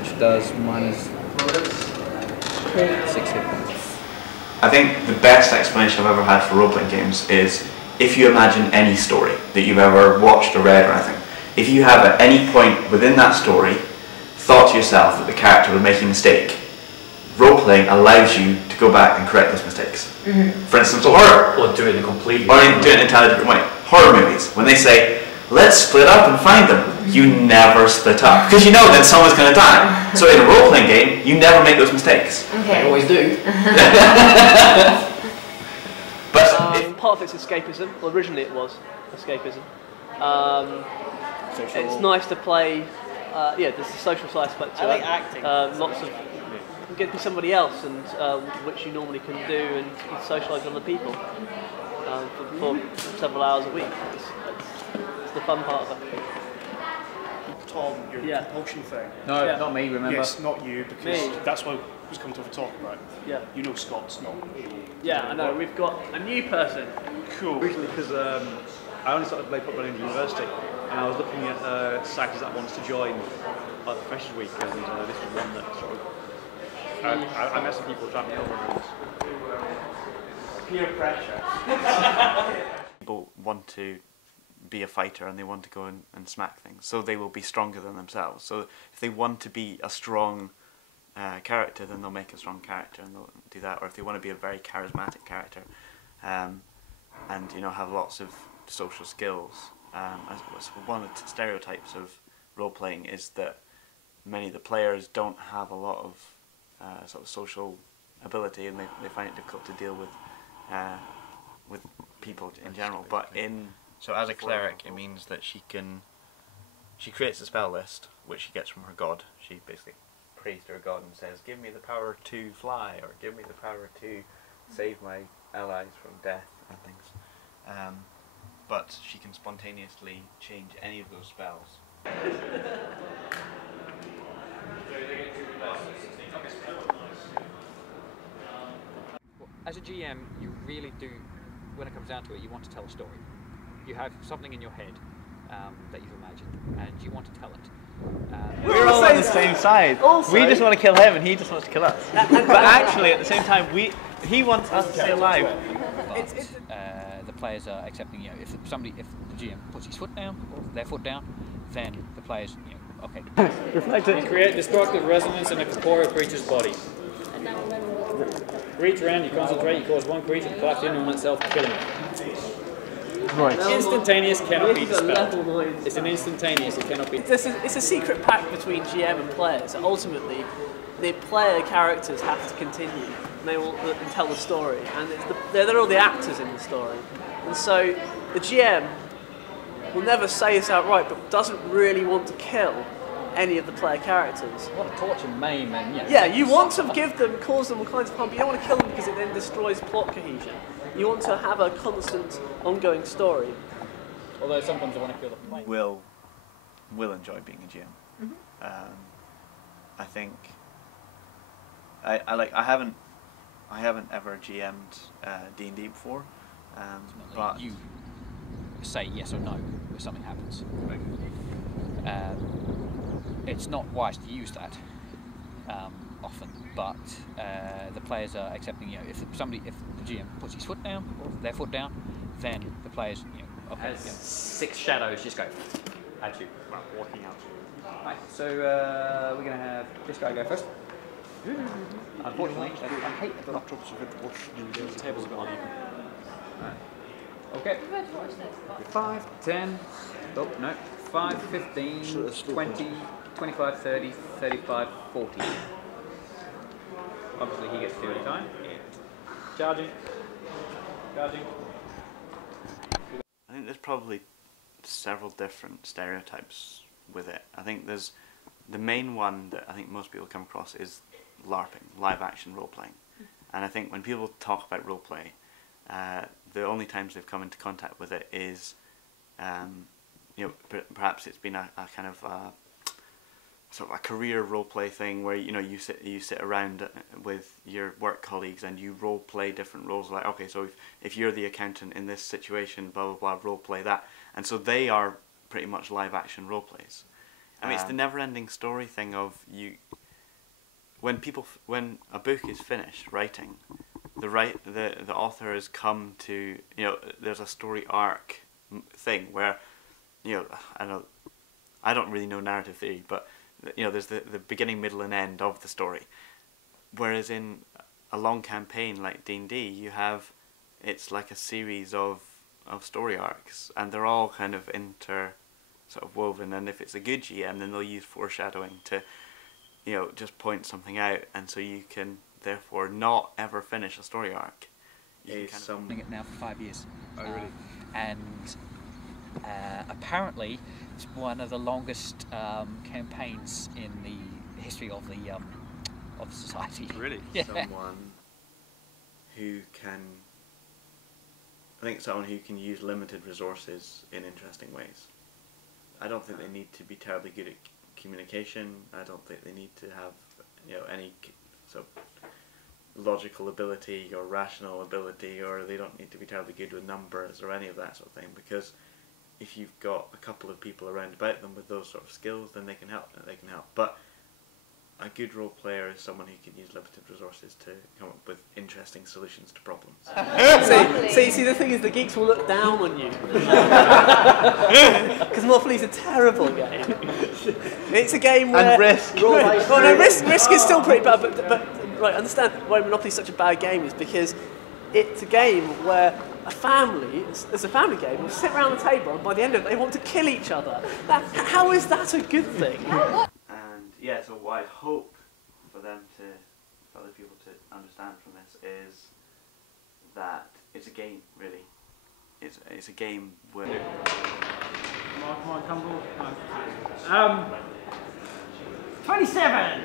which does minus 6 hit points. I think the best explanation I've ever had for role-playing games is if you imagine any story that you've ever watched or read or anything, if you have at any point within that story thought to yourself that the character was making a mistake, role-playing allows you to go back and correct those mistakes. For instance, horror. Or do it in a completely do it in an entirely different way. Horror movies, when they say, let's split up and find them, you never split up. Because you know then someone's going to die. So in a role-playing game, you never make those mistakes. Okay. I always do. But part of it's escapism. Well, originally it was escapism. It's nice to play. Yeah, there's a social side aspect to it. I like acting. Lots of get to be somebody else, and which you normally can do, and socialise with other people for several hours a week. It's the fun part of it. Tom, your compulsion thing. No, Yeah. not me, remember? Yes, not you, because Me. that's what I was coming to have a talk about. Yeah. You know Scott's not able. Yeah, I know. We've got a new person. Cool. Originally, because I only started to play football in university, and I was looking at societies that wanted to join the Freshers Week, and this was one that sort of. I met some people trying to cover it. Peer pressure. people want to be a fighter and they want to go and smack things, so they will be stronger than themselves. So if they want to be a strong character, then they'll make a strong character and they'll do that. Or if they want to be a very charismatic character and have lots of social skills, one of the stereotypes of role-playing is that many of the players don't have a lot of sort of social ability, and they find it difficult to deal with people in general. But so as a cleric, it means that she creates a spell list which she gets from her god. She basically prays to her god and says, "Give me the power to fly," or "Give me the power to save my allies from death," and things. But she can spontaneously change any of those spells. As a GM, you really do, when it comes down to it, you want to tell a story. You have something in your head that you've imagined, and you want to tell it. We're all on the same side. Also, we just want to kill him, and he just wants to kill us. But actually, at the same time, he wants us to stay alive. The players are accepting, if the GM puts his foot down, or their foot down, then the players, okay. Reflecting. Create destructive resonance in a corporeal creature's body. For each round you concentrate, you cause one creature to collapse in on itself, killing it. Right. Instantaneous cannot be dispelled. It's an instantaneous, it cannot be. It's a secret pact between GM and players. Ultimately, the player characters have to continue. And they will tell the story, and they're all the actors in the story. And so the GM will never say this outright, but doesn't really want to kill any of the player characters. You want to torture, maim, and Yeah, you want to cause them all kinds of harm, but you don't want to kill them because it then destroys plot cohesion. You want to have a constant, ongoing story. Although sometimes I want to kill the player. Will enjoy being a GM. I think I haven't ever GM'd D&D before, but you say yes or no if something happens. It's not wise to use that often, but the players are accepting. If the GM puts his foot down, or their foot down, then the players, okay. As 6 shadows just go at you, walking out. Right, so we're going to have this guy go first. Unfortunately, I hate the laptops with the tables a bit uneven. Okay. 5, 10, oh no, 5, 15, 20, 25, 30, 35, 40. Obviously he gets to do any time. Charging. Charging. I think there's probably several different stereotypes with it. I think there's the main one that I think most people come across is LARPing, live action role playing. And I think when people talk about role play, the only times they've come into contact with it is, perhaps it's been a kind of sort of a career role play thing where you sit around with your work colleagues and you role play different roles. Like, okay, so if you're the accountant in this situation, blah blah blah, role play that. And so they are pretty much live action role plays. I mean, it's the never-ending story thing of you. When a book is finished writing, the author has come to, you know, there's a story arc thing where, you know, I don't really know narrative theory, but you know, there's the beginning, middle, and end of the story. Whereas in a long campaign like D&D, it's like a series of story arcs, and they're all kind of sort of woven. And if it's a good GM, then they'll use foreshadowing to, you know, just point something out, and so you can therefore not ever finish a story arc. Doing it now for 5 years. Oh, really? And apparently, it's one of the longest campaigns in the history of the society. Really? Yeah. Someone who can. I think someone who can use limited resources in interesting ways. I don't think they need to be terribly good at communication. I don't think they need to have, you know, any sort of logical ability or rational ability, or they don't need to be terribly good with numbers or any of that sort of thing, because if you've got a couple of people around about them with those sort of skills, then they can help. But a good role player is someone who can use limited resources to come up with interesting solutions to problems. See, the thing is, the geeks will look down on you. Because Monopoly's a terrible game. It's a game where... And Risk. Well, no, Risk is still pretty bad, but right, understand why Monopoly's such a bad game is because it's a game where a family, it's a family game, will sit around the table and by the end of it they want to kill each other. How is that a good thing? And yeah, so what I hope for other people to understand from this is that it's a game, really. It's a game where... Come on, 27!